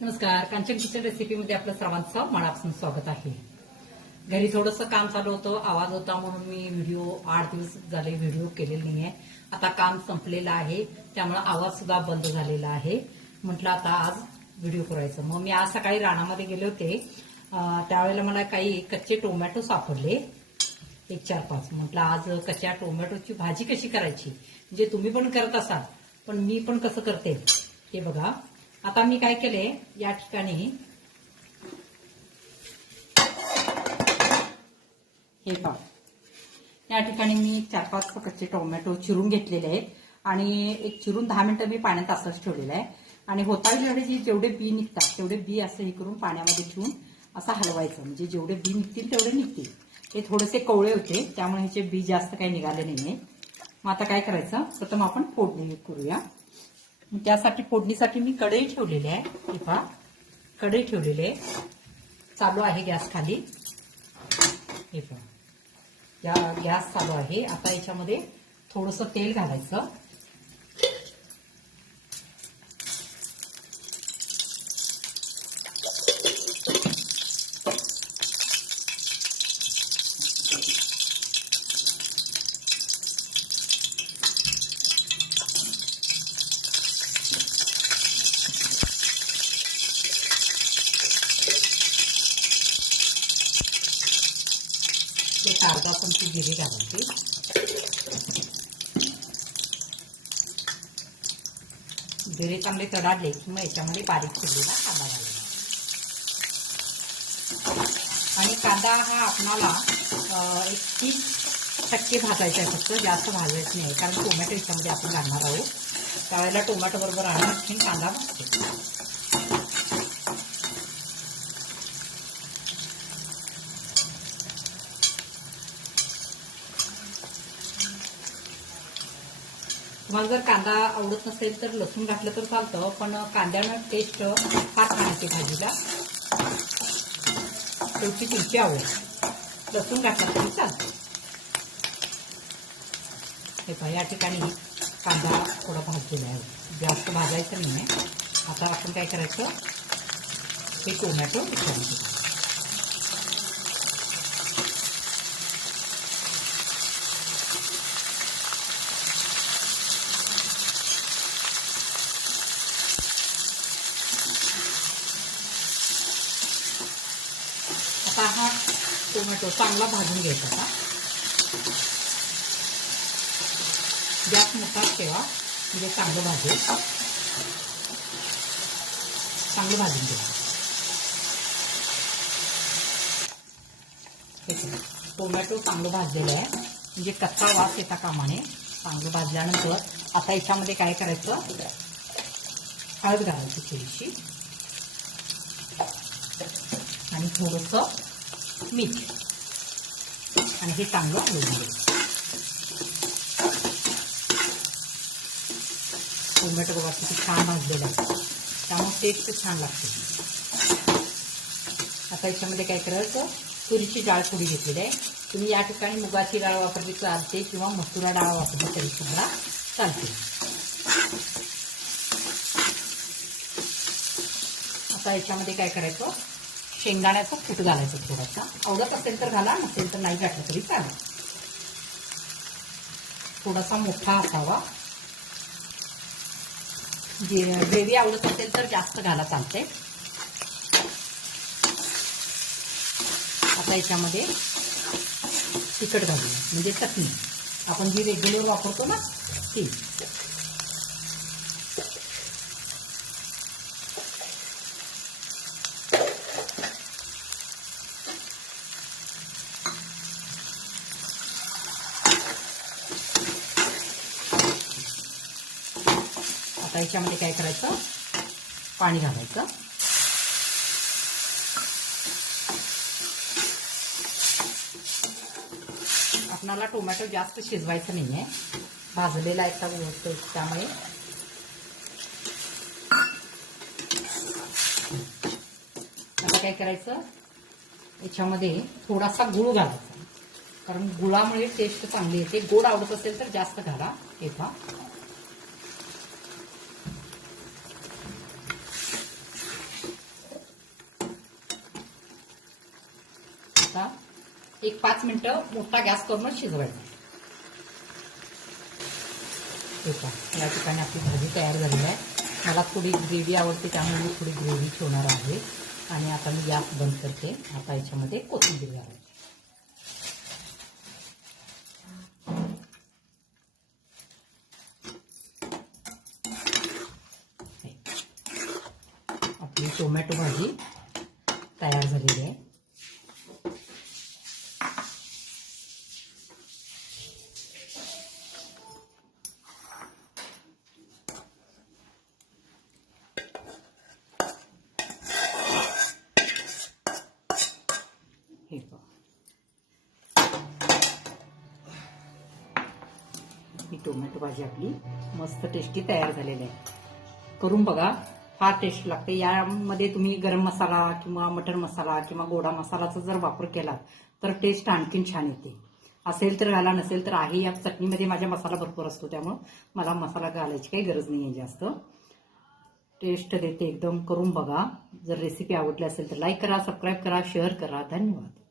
नमस्कार, कांचन किचन रेसिपीमध्ये आपलं सर्वांचं मनापासून स्वागत आहे. घरी थोडंसं काम चालू होतं, आवाज होता म्हणून मी व्हिडिओ 8 दिवस झाले व्हिडिओ केलेला नाहीये. आता काम संपलेलं आहे, त्यामुळे आवाज सुद्धा बंद झालेला आहे. म्हटलं आता आज व्हिडिओ करायचं. मग मी आज सकाळी रानामध्ये गेले होते, त्यावेळेला मला काही कच्चे टोमॅटो सापडले, 1-4-5. म्हटलं आज कच्च्या टोमॅटोची भाजी कशी करायची, म्हणजे तुम्ही पण करत असाल, पण मी पण कसं करते हे बघा. आता मी काय केले, या ठिकाणी हे पहा, या ठिकाणी मी 4-5 कच्चे टोमॅटो चिरून घेतलेले आहेत आणि एक चिरून 10 मिनिटं मी पाण्यात असंच ठेवलेलं आहे. आणि होताळी जेवढे बी निघतात तेवढे बी असं हे करून पाण्यामध्ये ठेवून असं हलवायचं, म्हणजे जेवढे बी निघतील तेवढे निघतील. हे थोडेसे कवळे होते, त्यामुळे ह्याचे बी जास्त काही निघाले नाहीये. मग आता काय करायचं, प्रथम आपण फोडणी करूया. त्यासाठी फोडणीसाठी मी कढई ठेवलेली आहे. हे पहा, कढई ठेवलेली आहे, चालू आहे गॅस खाली. हे पहा, या गॅस चालू आहे. आता याच्यामध्ये थोडंसं तेल घालायचं. अर्धा चमची जिरे घालायचे. जिरे चांगले तडाडले की मग याच्यामध्ये बारीक चिरलेला कांदा घालायचा. आणि कांदा हा आपणाला 30% भाजायचा आहे, फक्त जास्त भाजायचं नाही, कारण टोमॅटो याच्यामध्ये आपण घालणार आहोत. त्यावेळेला टोमॅटो बरोबर आणि कांदा भाजतो. तुम्हाला जर कांदा आवडत नसेल तर लसूण घातलं तर चालतं, पण कांद्यानं टेस्ट फार छान येते भाजीला. शेवटी तुमची आवड, लसूण घातला तरी चालतं. हे पहा, या ठिकाणी कांदा थोडा भाजलेला आहे, जास्त भाजायचं नाही आहे. आता आपण काय करायचं, हे टोमॅटो घालायचं. आता हा टोमॅटो चांगला भाजून घ्यायचा. आता गॅस मोठाच ठेवा, म्हणजे चांगलं भाजेल. चांगलं भाजून घ्या. टोमॅटो चांगलं भाजलेलं आहे, म्हणजे कच्चा वास येता कामा नये. चांगलं भाजल्यानंतर आता याच्यामध्ये काय करायचं, हळद घालायची थोडीशी आणि थोडंसं मीठ, आणि हे चांगलं हलवून घ्यायचं. टोमॅटो बघा किती छान भाजलेला आहे, त्यामुळे टेस्ट छान लागते. आता याच्यामध्ये काय करायचं, तुरीची डाळ थोडी घेतलेली आहे. तुम्ही या ठिकाणी मुगाची डाळ वापरली चालते किंवा मसुरा डाळ वापरली तरी सुद्धा चालते. आता याच्यामध्ये काय करायचं, शेंगदाण्याचं कूट घालायचं थोडासा. आवडत असेल तर घाला, नसेल तर नाही घातलं तरी चालेल. थोडासा मोठा असावा. ग्रेव्ही आवडत असेल तर जास्त घाला, चालते. आता याच्यामध्ये तिखट घालूया, म्हणजे चटणी आपण जी रेग्युलर वापरतो ना ती. आता याच्यामध्ये काय करायचं, पाणी घालायचं. आपणाला टोमॅटो जास्त शिजवायचं नाहीये, भाजलेला आहे व्यवस्थित, त्यामुळे. आता काय करायचं, याच्यामध्ये थोडासा गूळ घालायचा, कारण गुळामुळे टेस्ट चांगली येते. गोड आवडत असेल तर जास्त घाला. हे पहा, आता एक 5 मिनिटं मोठा गॅस करूनच शिजवायचा. या ठिकाणी आपली भाजी तयार झालेली आहे. मला थोडी ग्रेव्ही आवडते त्यामुळे मी थोडी ग्रेव्ही ठेवणार आहे. आणि आता मी गॅस बंद करते. आता याच्यामध्ये कोथिंबीर घालायची. आपली टोमॅटो भाजी तयार झालेली आहे. ही टोमॅटो भाजी आपली मस्त टेस्टी तयार झालेली आहे. करून बघा, फार टेस्ट लागते. यामध्ये तुम्ही गरम मसाला किंवा मटन मसाला किंवा गोडा मसालाचा जर वापर केला तर टेस्ट आणखीन छान येते. असेल तर घाला, नसेल तर आहे. या चटणीमध्ये माझा मसाला भरपूर असतो त्यामुळे मला मसाला घालायची काही गरज नाही आहे जास्त. टेस्ट देते एकदम. करून बघा. जर रेसिपी आवडली असेल तर लाईक करा, सबस्क्राईब करा, शेअर करा. धन्यवाद.